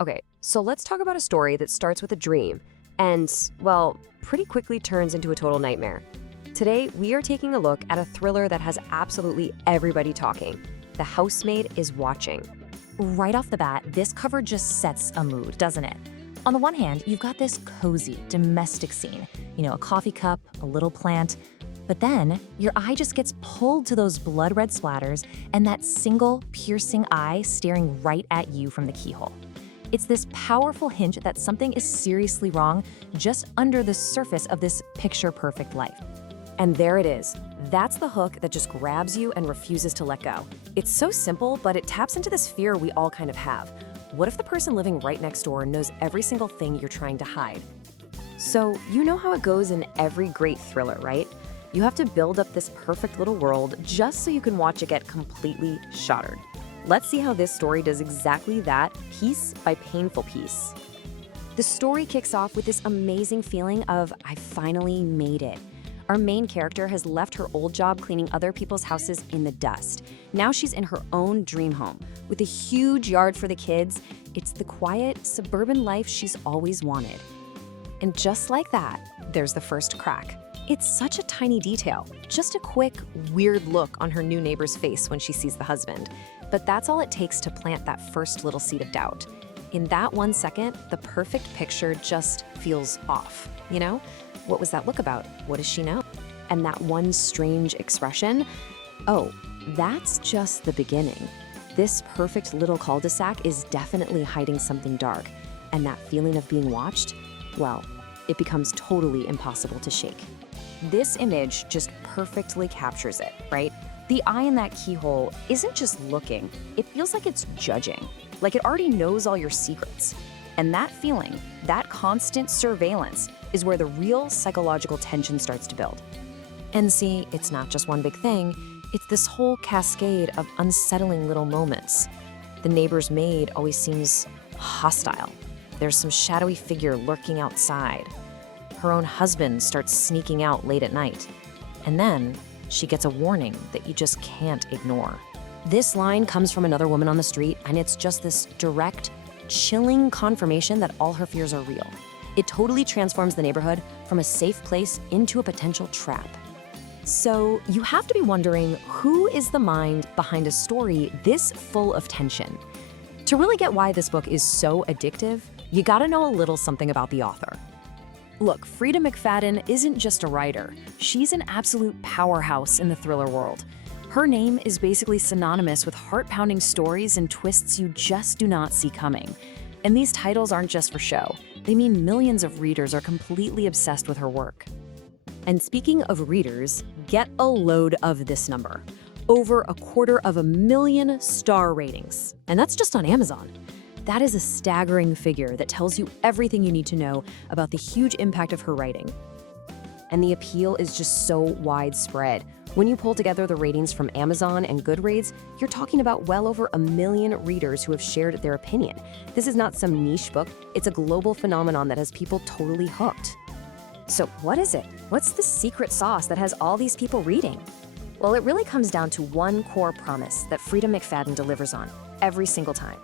Okay, so let's talk about a story that starts with a dream and, well, pretty quickly turns into a total nightmare. Today, we are taking a look at a thriller that has absolutely everybody talking. The Housemaid is Watching. Right off the bat, this cover just sets a mood, doesn't it? On the one hand, you've got this cozy, domestic scene, a coffee cup, a little plant. But then, your eye just gets pulled to those blood red splatters and that single, piercing eye staring right at you from the keyhole. It's this powerful hint that something is seriously wrong just under the surface of this picture-perfect life. And there it is. That's the hook that just grabs you and refuses to let go. It's so simple, but it taps into this fear we all kind of have. What if the person living right next door knows every single thing you're trying to hide? So, you know how it goes in every great thriller, right? You have to build up this perfect little world just so you can watch it get completely shattered. Let's see how this story does exactly that, piece by painful piece. The story kicks off with this amazing feeling of, I finally made it. Our main character has left her old job cleaning other people's houses in the dust. Now she's in her own dream home, with a huge yard for the kids. It's the quiet, suburban life she's always wanted. And just like that, there's the first crack. It's such a tiny detail, just a quick, weird look on her new neighbor's face when she sees the husband. But that's all it takes to plant that first little seed of doubt. In that 1 second, the perfect picture just feels off, What was that look about? What does she know? And that one strange expression? Oh, that's just the beginning. This perfect little cul-de-sac is definitely hiding something dark. And that feeling of being watched, well, it becomes totally impossible to shake. This image just perfectly captures it, right? The eye in that keyhole isn't just looking, it feels like it's judging, like it already knows all your secrets. And that feeling, that constant surveillance, is where the real psychological tension starts to build. And see, it's not just one big thing, it's this whole cascade of unsettling little moments. The neighbor's maid always seems hostile. There's some shadowy figure lurking outside. Her own husband starts sneaking out late at night. And then she gets a warning that you just can't ignore. This line comes from another woman on the street, and it's just this direct, chilling confirmation that all her fears are real. It totally transforms the neighborhood from a safe place into a potential trap. So you have to be wondering, who is the mind behind a story this full of tension? To really get why this book is so addictive, you gotta know a little something about the author. Look, Freida McFadden isn't just a writer. She's an absolute powerhouse in the thriller world. Her name is basically synonymous with heart-pounding stories and twists you just do not see coming. And these titles aren't just for show. They mean millions of readers are completely obsessed with her work. And speaking of readers, get a load of this number. Over 250,000 star ratings. And that's just on Amazon. That is a staggering figure that tells you everything you need to know about the huge impact of her writing. And the appeal is just so widespread. When you pull together the ratings from Amazon and Goodreads, you're talking about well over 1 million readers who have shared their opinion. This is not some niche book, it's a global phenomenon that has people totally hooked. So what is it? What's the secret sauce that has all these people reading? Well, it really comes down to one core promise that Freida McFadden delivers on every single time.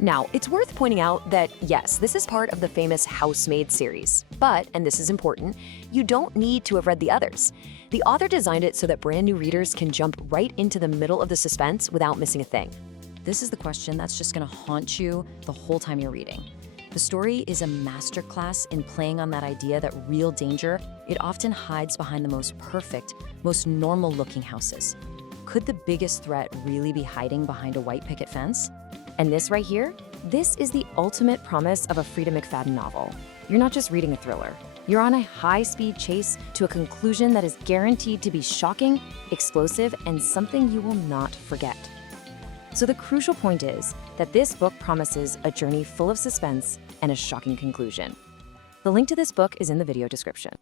Now, it's worth pointing out that, yes, this is part of the famous Housemaid series. But, and this is important, you don't need to have read the others. The author designed it so that brand new readers can jump right into the middle of the suspense without missing a thing. This is the question that's just gonna haunt you the whole time you're reading. The story is a masterclass in playing on that idea that real danger, it often hides behind the most perfect, most normal-looking houses. Could the biggest threat really be hiding behind a white picket fence? And this right here, this is the ultimate promise of a Freida McFadden novel. You're not just reading a thriller. You're on a high-speed chase to a conclusion that is guaranteed to be shocking, explosive, and something you will not forget. So the crucial point is that this book promises a journey full of suspense and a shocking conclusion. The link to this book is in the video description.